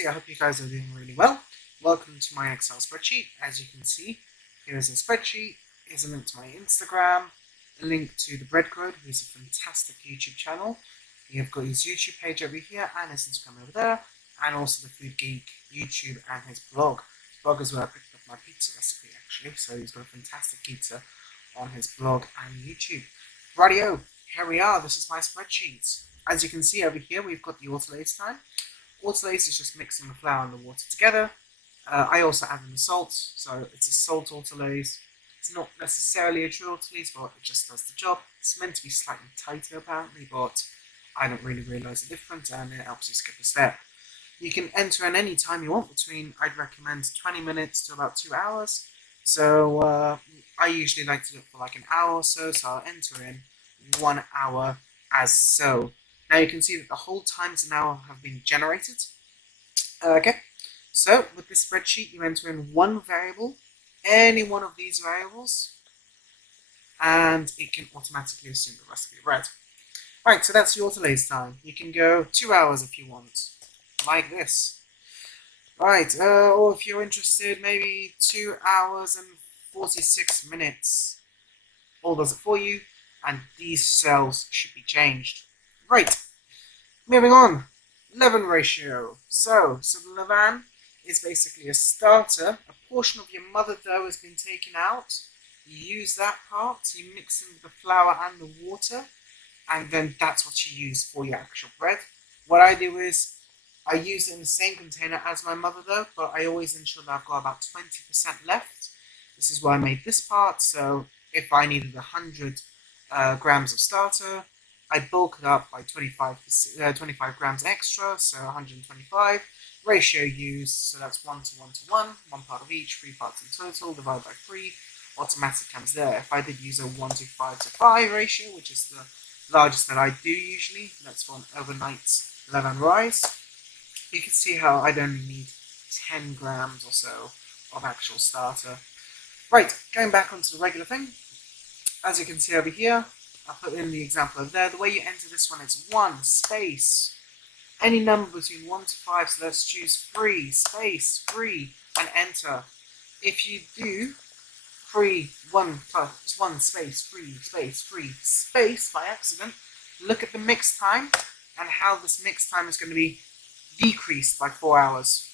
Regazzi. I hope you guys are doing really well. Welcome to my Excel spreadsheet. As you can see, here is a spreadsheet. Here's a link to my Instagram, a link to the Bread Code, who's a fantastic YouTube channel. You've got his YouTube page over here and his Instagram over there, and also the Food Geek YouTube and his blog. His blog is where I picked up my pizza recipe actually, so he's got a fantastic pizza on his blog and YouTube. Rightio, here we are. This is my spreadsheet. As you can see over here, we've got the autolyse time. Autolyse is just mixing the flour and the water together. I also add in the salt, so it's a salt autolyse. It's not necessarily a true autolyse, but it just does the job. It's meant to be slightly tighter apparently, but I don't really realise the difference, and it helps you skip a step. You can enter in any time you want between, I'd recommend 20 minutes to about 2 hours. So I usually like to do it for like an hour or so, so I'll enter in 1 hour as so. Now you can see that the whole times now have been generated. Okay, so with this spreadsheet you enter in one variable, any one of these variables, and it can automatically assume the rest of your bread. Right, so that's your autolyse time. You can go 2 hours if you want, like this. Right, or if you're interested, maybe 2 hours and 46 minutes. All does it for you, and these cells should be changed. Right, moving on. Leaven ratio. So the levain is basically a starter. A portion of your mother dough has been taken out. You use that part, you mix in the flour and the water, and then that's what you use for your actual bread. What I do is, I use it in the same container as my mother dough, but I always ensure that I've got about 20% left. This is why I made this part, so if I needed 100 grams of starter, I bulk it up by 25 grams extra, so 125. Ratio used, so that's 1 to 1 to 1, 1 part of each, 3 parts in total, divided by 3, automatic comes there. If I did use a 1 to 5 to 5 ratio, which is the largest that I do usually, that's for an overnight leaven rise, you can see how I'd only need 10 grams or so of actual starter. Right, going back onto the regular thing, as you can see over here, I'll put in the example over there. The way you enter this one is 1 space, any number between 1 to 5, so let's choose 3 space 3 and enter. If you do 1 space 3 space 3 space by accident, look at the mix time and how this mix time is going to be decreased by 4 hours.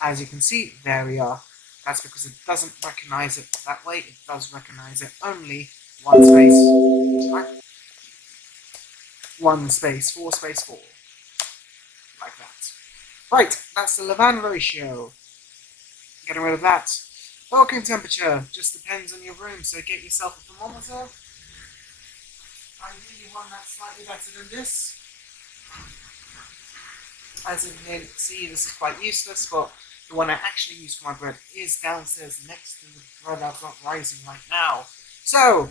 As you can see, there we are. That's because it doesn't recognize it that way. It does recognize it only 1 space. Right? 1 space, 4 space 4. Like that. Right, that's the levain ratio. Getting rid of that. Bulking temperature just depends on your room, so get yourself a thermometer. Ideally one that's slightly better than this. As you can see, this is quite useless, but the one I actually use for my bread is downstairs next to the bread I've got rising right now. So,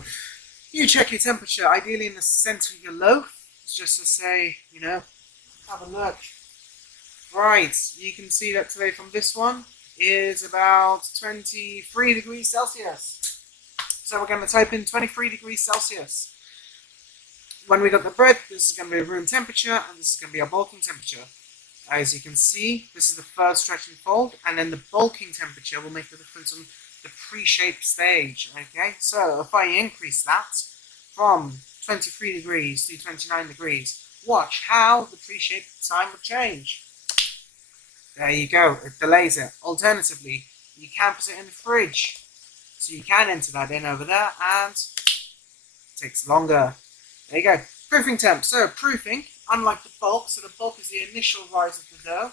you check your temperature, ideally in the center of your loaf, just to say, you know, have a look. Right, you can see that today from this one is about 23 degrees Celsius. So we're going to type in 23 degrees Celsius. When we got the bread, this is going to be room temperature, and this is going to be our bulking temperature. As you can see, this is the first stretch and fold, and then the bulking temperature will make the difference on the pre-shaped stage. Okay, so if I increase that from 23 degrees to 29 degrees, watch how the pre-shaped time will change. There you go, it delays it. Alternatively, you can put it in the fridge. So you can enter that in over there, and it takes longer. There you go. Proofing temp. So proofing, unlike the bulk, so the bulk is the initial rise of the dough,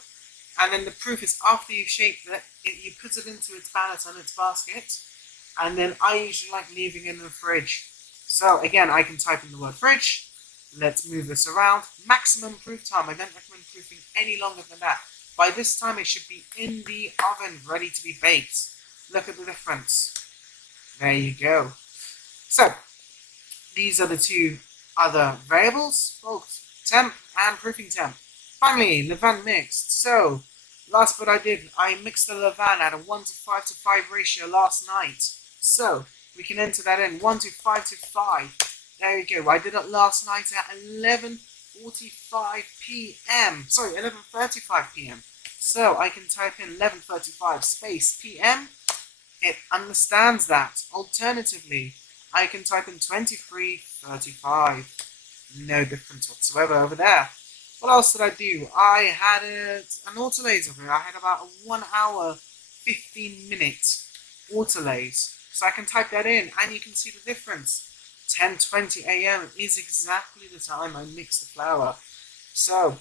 and then the proof is after you've shaped it, you put it into its pallet on its basket, and then I usually like leaving it in the fridge. So again, I can type in the word fridge. Let's move this around. Maximum proof time. I don't recommend proofing any longer than that. By this time, it should be in the oven, ready to be baked. Look at the difference. There you go. So, these are the two other variables, bulk temp and proofing temp. Finally, levain mixed. So, last bit I did, I mixed the levain at a 1 to 5 to 5 ratio last night. So, we can enter that in 1 to 5 to 5. There you go. I did it last night at 11 11:45 p.m. Sorry, 11:35 p.m. So I can type in 11:35 space p.m. It understands that. Alternatively, I can type in 23:35. No difference whatsoever over there. What else did I do? I had an autolays over here. I had about a 1 hour, 15-minute autolays. So I can type that in and you can see the difference. 10:20 a.m. is exactly the time I mix the flour. So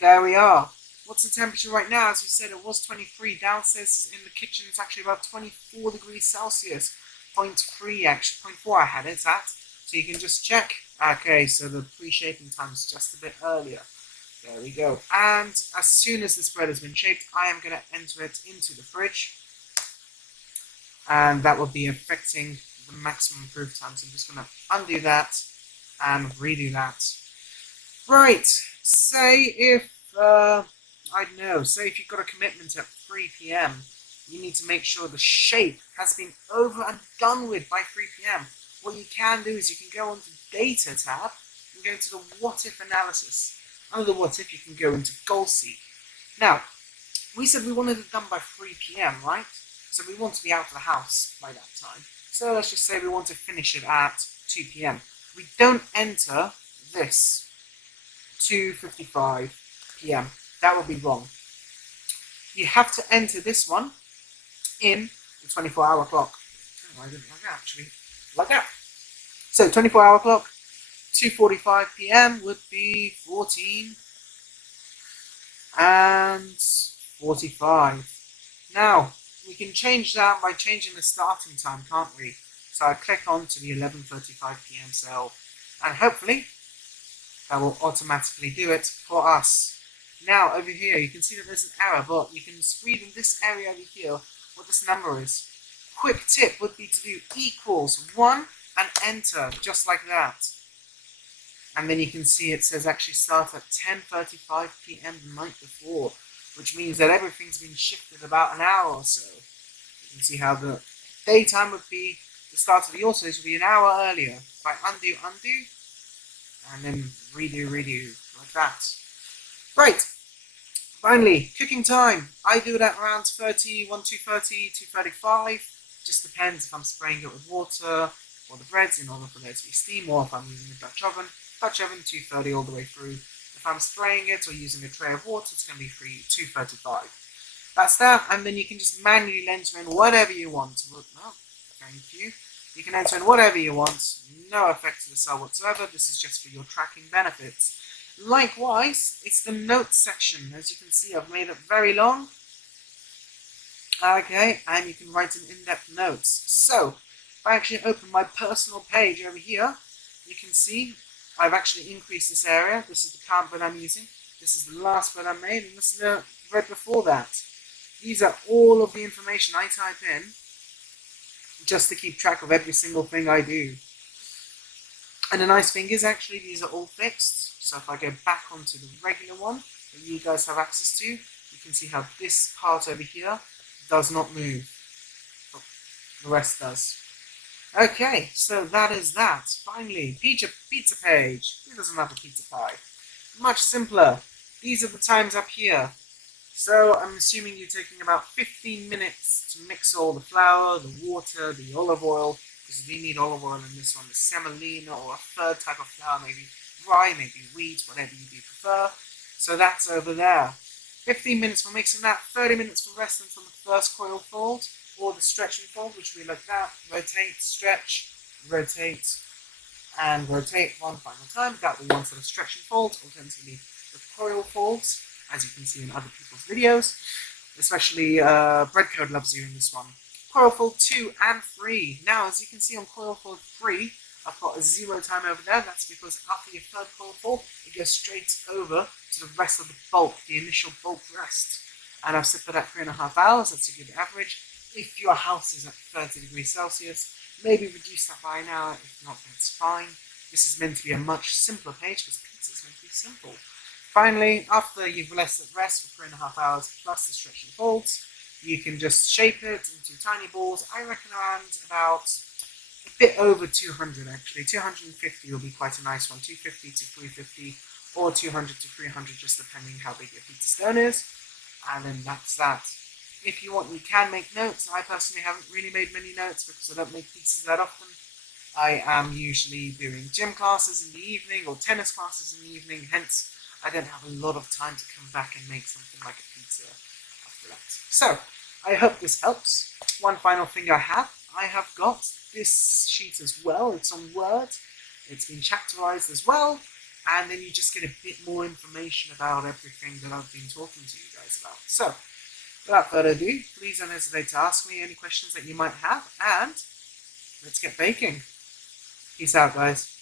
there we are. What's the temperature right now? As we said, it was 23. Downstairs in the kitchen, it's actually about 24 degrees Celsius. 0.3 actually, 0.4 I had it at. So you can just check. Okay, so the pre-shaping time is just a bit earlier. There we go. And as soon as this bread has been shaped, I am going to enter it into the fridge. And that will be affecting the maximum proof time. So I'm just going to undo that and redo that. Right, say if, I don't know, say if you've got a commitment at 3 p.m, you need to make sure the shape has been over and done with by 3 p.m. What you can do is you can go onto Data tab and go into the What If analysis. Under the What If, you can go into Goal Seek. Now, we said we wanted it done by 3 p.m, right? So we want to be out of the house by that time. So let's just say we want to finish it at 2 p.m. We don't enter this 2:55 p.m. That would be wrong. You have to enter this one in the 24-hour clock. Oh, I didn't like that actually. Like that. So 24-hour clock, 2:45 p.m. would be 14 and 45. Now, we can change that by changing the starting time, can't we? So I click on to the 11:35 p.m. cell, and hopefully that will automatically do it for us. Now, over here, you can see that there's an error, but you can read in this area over here what this number is. Quick tip would be to do equals 1 and enter, just like that. And then you can see it says actually start at 10:35 p.m. the night before, which means that everything's been shifted about an hour or so. You can see how the daytime would be, the start of the autos would be an hour earlier. If I undo, and then redo, like that. Right, finally, cooking time. I do it at around 2:30, 2:35. Just depends if I'm spraying it with water or the breads in order for there to be steam, or if I'm using a Dutch oven. Dutch oven, 230 all the way through. If I'm spraying it or using a tray of water, it's going to be 235. That's that, and then you can just manually enter in whatever you want. Oh, thank you. You can enter in whatever you want, no effect to the cell whatsoever. This is just for your tracking benefits. Likewise, it's the notes section. As you can see, I've made it very long. Okay, and you can write in in-depth notes. So, if I actually open my personal page over here, you can see I've actually increased this area. This is the current bread I'm using. This is the last bread I made, and this is the bread before that. These are all of the information I type in just to keep track of every single thing I do. And the nice thing is actually these are all fixed. So if I go back onto the regular one that you guys have access to, you can see how this part over here does not move. But the rest does. Okay, so that is that. Finally, pizza page. Who doesn't have a pizza pie? Much simpler. These are the times up here. So I'm assuming you're taking about 15 minutes to mix all the flour, the water, the olive oil, because we need olive oil in this one, the semolina or a third type of flour, maybe rye, maybe wheat, whatever you do prefer. So that's over there. 15 minutes for mixing that, 30 minutes for resting from the first coil fold, or the stretching fold, which will be like that. Rotate, stretch, rotate, and rotate one final time. That will be one for the stretching fold, alternatively the coil folds, as you can see in other people's videos. Especially Breadcode loves you in this one. Coil fold 2 and 3. Now, as you can see on coil fold 3, I've got a 0 time over there. That's because after your third coil fold, it goes straight over to the rest of the bulk, the initial bulk rest. And I've set that at 3.5 hours. That's a good average. If your house is at 30 degrees Celsius, maybe reduce that by an hour. If not, that's fine. This is meant to be a much simpler page because pizza is meant to be simple. Finally, after you've left it rest for 3.5 hours plus the stretching folds, you can just shape it into tiny balls. I reckon around about a bit over 200 actually. 250 will be quite a nice one. 250 to 350 or 200 to 300, just depending how big your pizza stone is. And then that's that. If you want, you can make notes. I personally haven't really made many notes because I don't make pizzas that often. I am usually doing gym classes in the evening or tennis classes in the evening, hence I don't have a lot of time to come back and make something like a pizza after that. So, I hope this helps. One final thing I have got this sheet as well. It's on Word. It's been chapterized as well. And then you just get a bit more information about everything that I've been talking to you guys about. So, without further ado, please don't hesitate to ask me any questions that you might have, and let's get baking. Peace out, guys.